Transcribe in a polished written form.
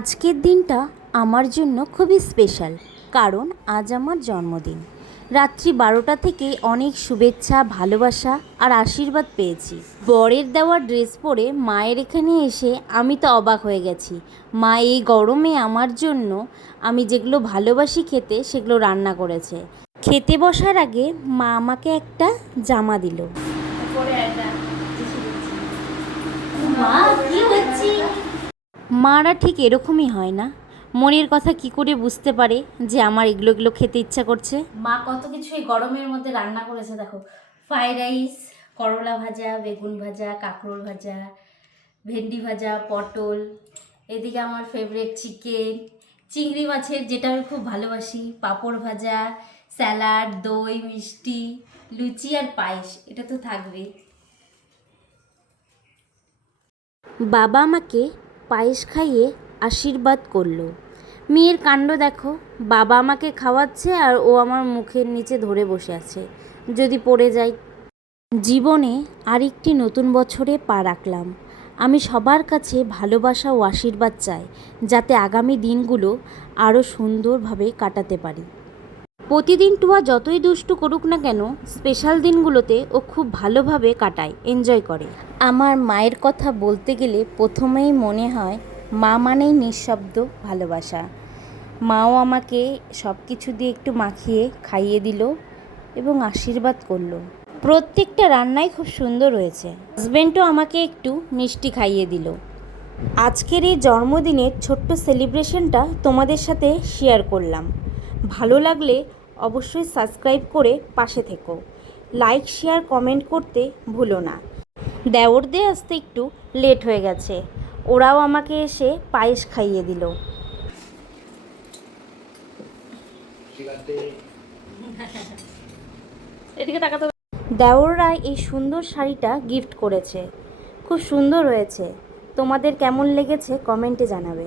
আজকের দিনটা আমার জন্য খুবই স্পেশাল, কারণ আজ আমার জন্মদিন। রাত্রি 12টা থেকে অনেক শুভেচ্ছা, ভালোবাসা আর আশীর্বাদ পেয়েছি। বরের দেওয়া ড্রেস পরে মায়ের এখানে এসে আমি তো অবাক হয়ে গেছি। মা এই গরমে আমার জন্য আমি যেগুলো ভালোবাসি খেতে সেগুলো রান্না করেছে। খেতে বসার আগে মা আমাকে একটা জামা দিল। মা কি হচ্ছে? মারা ঠিক এরকমই হয় না? মনের কথা কি করে বুঝতে পারে যে আমার এগুলো খেতে ইচ্ছা করছে। মা কত কিছু এই গরমের মধ্যে রান্না করেছে দেখো। ফ্রাইড রাইস, করলা ভাজা, বেগুন ভাজা, কাঁকরোল ভাজা, ভেন্ডি ভাজা, পটল, এদিকে আমার ফেভারিট চিকেন, চিংড়ি মাছের যেটা আমি খুব ভালোবাসি, পাঁপড় ভাজা, স্যালাড, দই, মিষ্টি, লুচি আর পায়েস, এটা তো থাকবেই। বাবা আমাকে পায়েস খাইয়ে আশীর্বাদ করলো। মেয়ের কাণ্ড দেখো, বাবা আমাকে খাওয়াচ্ছে আর ও আমার মুখের নিচে ধরে বসে আছে, যদি পড়ে যাই। জীবনে আরেকটি নতুন বছরে পা রাখলাম। আমি সবার কাছে ভালোবাসা ও আশীর্বাদ চাই, যাতে আগামী দিনগুলো আরও সুন্দরভাবে কাটাতে পারি। প্রতিদিন টুয়া যতই দুষ্টু করুক না কেন, স্পেশাল দিনগুলোতে ও খুব ভালোভাবে কাটায়, এনজয় করে। আমার মায়ের কথা বলতে গেলে প্রথমেই মনে হয় মা মানেই নিঃশব্দ ভালোবাসা। মাও আমাকে সব কিছু দিয়ে একটু মাখিয়ে খাইয়ে দিল এবং আশীর্বাদ করলো। প্রত্যেকটা রান্নাই খুব সুন্দর হয়েছে। হাজব্যান্ডও আমাকে একটু মিষ্টি খাইয়ে দিল। আজকের এই জন্মদিনের ছোট্ট সেলিব্রেশনটা তোমাদের সাথে শেয়ার করলাম। ভালো লাগলে অবশ্যই সাবস্ক্রাইব করে পাশে থেকো। লাইক, শেয়ার, কমেন্ট করতে ভুলো না। দেওরদের আসতে একটু লেট হয়ে গেছে, ওরাও আমাকে এসে পায়েস খাইয়ে দিল। দেওররা এই সুন্দর শাড়িটা গিফট করেছে, খুব সুন্দর হয়েছে। তোমাদের কেমন লেগেছে কমেন্টে জানাবে।